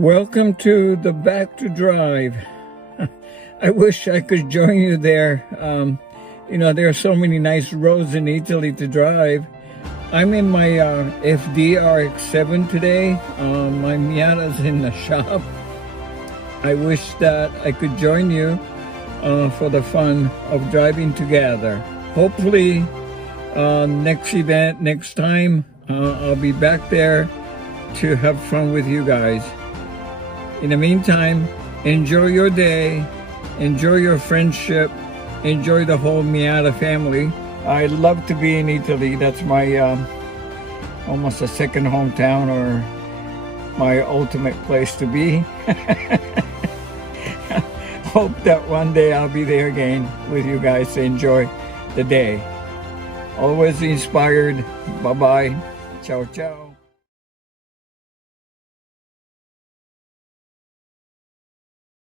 Welcome to the Back to Drive. I wish I could join you there. There are so many nice roads in Italy to drive. I'm in my FD RX-7 today. My Miata's in the shop. I wish that I could join you for the fun of driving together. Hopefully, next time, I'll be back there to have fun with you guys. In the meantime, enjoy your day, enjoy your friendship, enjoy the whole Miata family. I love to be in Italy. That's my almost a second hometown, or my ultimate place to be. Hope that one day I'll be there again with you guys to enjoy the day. Always inspired. Bye-bye. Ciao, ciao.